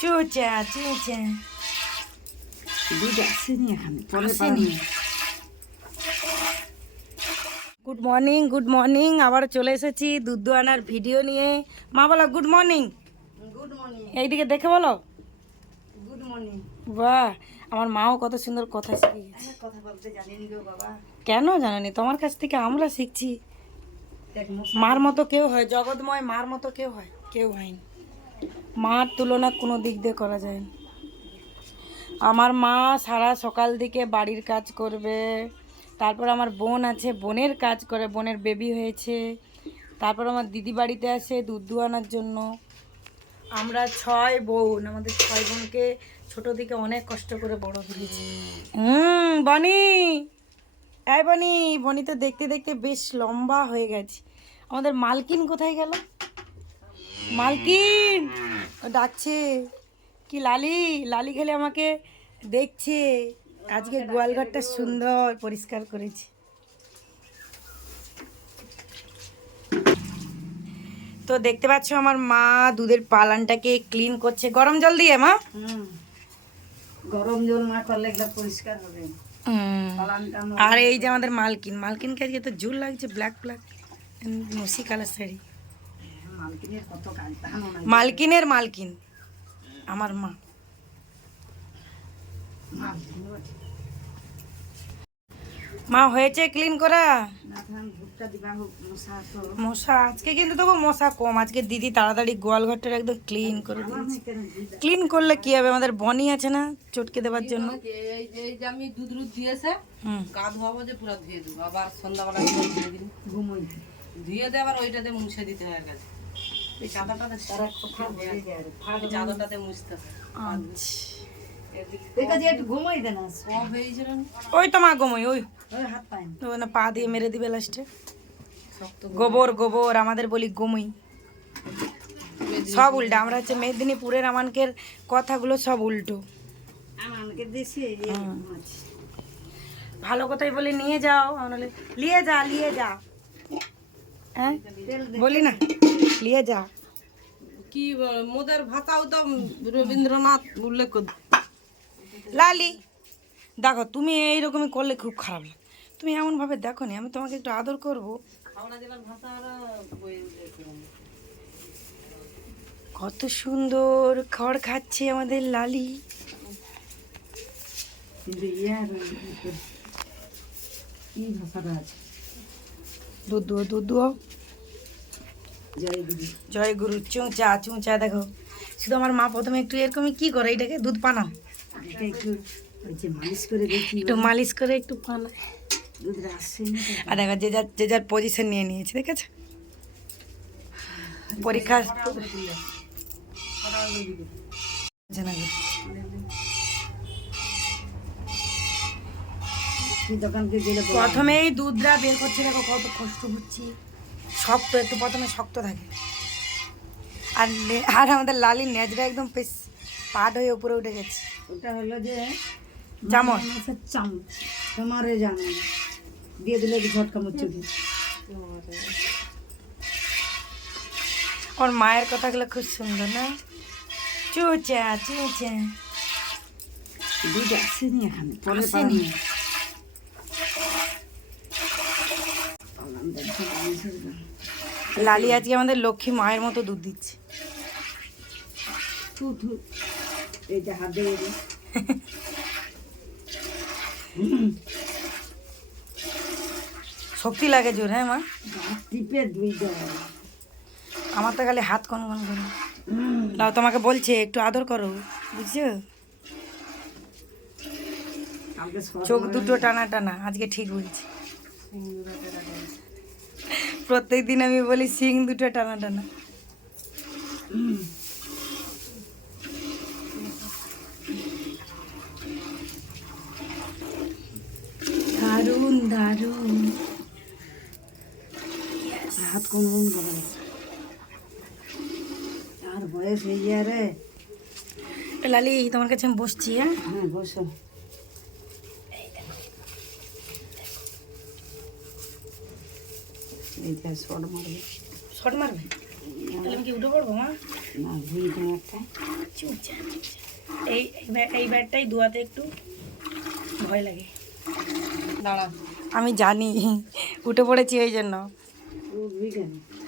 চুচা চুচা দুধ আসেনি এখানে। পরে আসেনি। গুড মর্নিং গুড মর্নিং আবার চলে এসেছি দুধ আনার ভিডিও নিয়ে। মা বলো গুড মর্নিং গুড মর্নিং এইদিকে দেখে বলো। গুড মর্নিং বাহ আমার মাও কত সুন্দর কথা শিখে গেছে কথা বলতে জানিনি গো বাবা। কেন জানানি? তোমার কাছ থেকে আমরা শিখছি। মার মতো কেউ হয় জগৎময় মার মতো কেউ হয় কেউ হয়নি। মার তুলনা কোনো দিক দিয়ে করা যায় না। আমার মা সারা সকাল দিকে বাড়ির কাজ করবে, তারপর আমার বোন আছে, বোনের কাজ করে, বোনের বেবি হয়েছে, তারপর আমার দিদি বাড়িতে আসে দুধ দুয়ানোর জন্য। আমরা ছয় বোন, আমাদের ছয় বোনকে ছোট থেকে অনেক কষ্ট করে বড় করেছি। হুম, বনি! এই বনি বনি তো দেখতে দেখতে বেশ লম্বা হয়ে গেছে। আমাদের মালকিন কোথায় গেল? মালকিন! ডাকছে। কি লালি? লালি খেলে আমাকে দেখছে। আজকে গোয়ালঘরটা সুন্দর পরিষ্কার করেছে। তো দেখতে পাচ্ছ আমার মা দুধের পালানটাকে ক্লিন করছে। গরম জল দিয়ে মা? গরম জল না করলে এগুলো পরিষ্কার হবে। আর এই যে আমাদের মালকিন। মালকিনকে আজকে তো জুল লাগছে ব্ল্যাক ব্ল্যাক মসি কালার শাড়ি। মালকিনের কত কাজ ধানও মালকিনের মালকিন। আমার মা। মা হয়েছে ক্লিন করা? না ধান ভুট্টা দিবা হোক মশা আজকে কিন্তু তবু মশা কম। আজকে দিদি তাড়াতাড়ি গোয়াল ঘরটা একদম ক্লিন করে দিয়েছে। ক্লিন করলে কি হবে? আমাদের বনি আছে না চটকে দেওয়ার জন্য। এই যে আমি দুধ রুদ দিয়েছে গা ধোয়াবো যে পুরো ধুয়ে দেবো। আবার সন্ধ্যাবেলা ধুয়ে দিয়ে আবার ওইটাতে মুছে দিতে হয় গেছে। ওই তো মা ওই। ওই হাত পায় না। তো না পা দিয়ে মেরে দিবে লাস্টে। গোবর গোবর আমাদের বলি গোমই সব উল্টো আমরা হচ্ছে মেদিনীপুরের আমানকের কথাগুলো সব উল্টো। ভালো কথাই বলি নিয়ে যাও নিয়ে যা নিয়ে যা। হ্যাঁ? বলি না। নিয়ে যা। কি বল, মোদের ভাষাও তো রবীন্দ্রনাথ উল্লেখ করে লালি দেখো তুমি এইরকমই করলে খুব খারাপ লাগে। তুমি এমনভাবে দেখো নি আমি তোমাকে একটু আদর করব। কত সুন্দর খড় খাচ্ছে আমাদের লালি। কিন্তু ইয়ার কি ভাষাটা আছে? দুধ দুয়ো দুধ দুয়ো। জয় গুরু জয় গুরু চুঁচা চুঁচা দেখো। শুধু আমার মা প্রথমে একটু এরকমই কি করে এটাকে? দুধ পানাও একটু মালিশ করে একটু মালিশ করে একটু পানা। আর দেখো যে যার যে যার পজিশন নিয়ে নিয়েছে ঠিক আছে পরীক্ষা জানাবে কি দোকানকে গেলে বলে, প্রথমেই দুধটা বের করছে দেখো কত কষ্ট হচ্ছে। শক্ত একটু প্রথমে শক্ত থাকে। আর আর আমাদের লালির ন্যাজরা একদম বেশ পাট হয়ে উপরে উঠে গেছে। ওটা হলো যে চামচ চামচ। তোমারে না। দিয়ে দিলে ঝটকা মুচ্ছে ওর মায়ের কথাগুলো খুব সুন্দর না? চুচা চুচা। দুধ আসেনি এখানে পরে আসেনি? লালি আজকে আমাদের লক্ষ্মী মায়ের মতো দুধ দিচ্ছে। শক্তি লাগে জোর হ্যাঁ মা? আমার তো খালি হাত কোন কোন করে লাও তোমাকে বলছে একটু আদর করো বুঝছ? চোখ দুটো টানা টানা আজকে ঠিক বলছি। প্রত্যেক দিন আমি বলি সিং দুটো টানা টানা দারুণ। দারুণ হাত কম কম করে আর বয়স হয়ে যায় রে। লালি তোমার কাছে আমি বসছি হ্যাঁ? হ্যাঁ বসো। শর্ট মারবে। শট মারবে? তাহলে আমি কি উঠে পড়ব মা? না ঘুরিতে একটা। চুপচা এই এই এই ব্যাটটাই ধোয়াতে একটু ভয় লাগে। দাঁড়া আমি জানি উঠে পড়েছি ওই জন্য।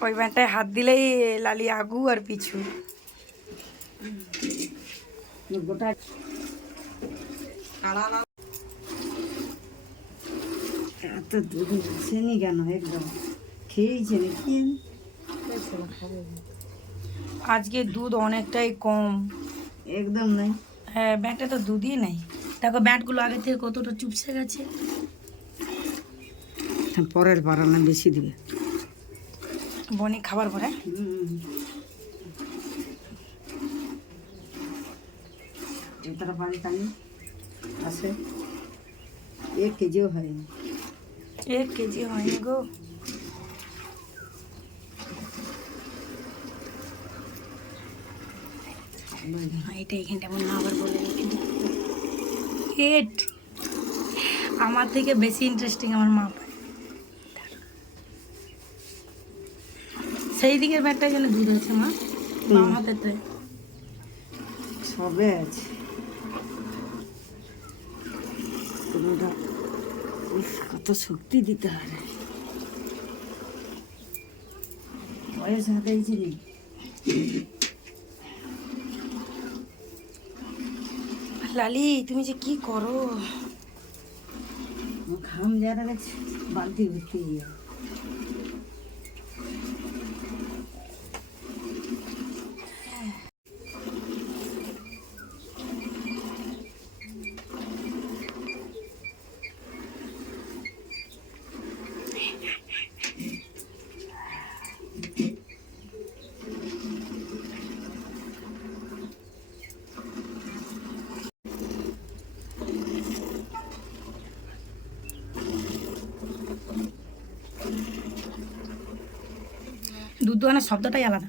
ওই ব্যাটটায় হাত দিলেই লালি আগু আর পিছু। গোটা এত দুধ আসেনি কেন একদম? খেয়েছে নাকি আজকে দুধ অনেকটাই কম। একদম নাই। হ্যাঁ ব্যাটটা তো দুধই নেই। দেখো ব্যাটগুলো আগে থেকে কতটা চুপসে গেছে। পরের পারানা বেশি দিবে। বনি খাবার পরে? এতটা পানি টানি আছে। এক কেজিও হয়নি। এক কেজি হয়নি গো। এটা এখানটা হয় আবার বলে হেট আমার থেকে বেশি ইন্টারেস্টিং আমার মা পায় সেই দিকের ব্যাটটা যেন দুধ আছে মা। বাম হাতেরটায় সবে আছে। কোনোটা কত শক্তি দিতে হবে। বয়স হাতাইছে রে লালি তুমি যে কি করো? ঘাম যারা গেছে বালতি ভর্তি দুধ দোকানের শব্দটাই আলাদা।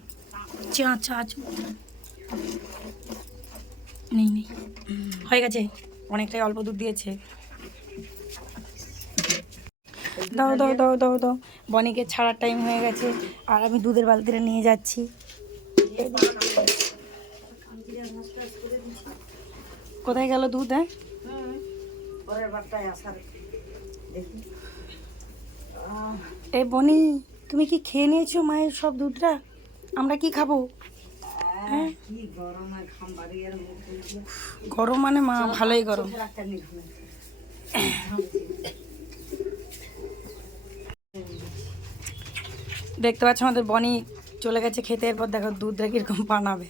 চা চা চা নেই নেই। হয়ে গেছে। অনেকটাই অল্প দুধ দিয়েছে। দাও দাও দাও দাও দাও বনিকে ছাড়ার টাইম হয়ে গেছে। আর আমি দুধের বালতিটা নিয়ে যাচ্ছি। কোথায় গেল দুধ হ্যাঁ? পরের বারটায় আসার। দেখি। এ বনি। তুমি কি খেয়ে নিয়েছো মায়ের সব দুধটা? আমরা কি খাব? হ্যাঁ? গরম মানে মা, ভালোই গরম। দেখতে পাচ্ছ আমাদের বনি চলে গেছে খেতে, এরপর দেখো দুধটা কীরকম বানাবে।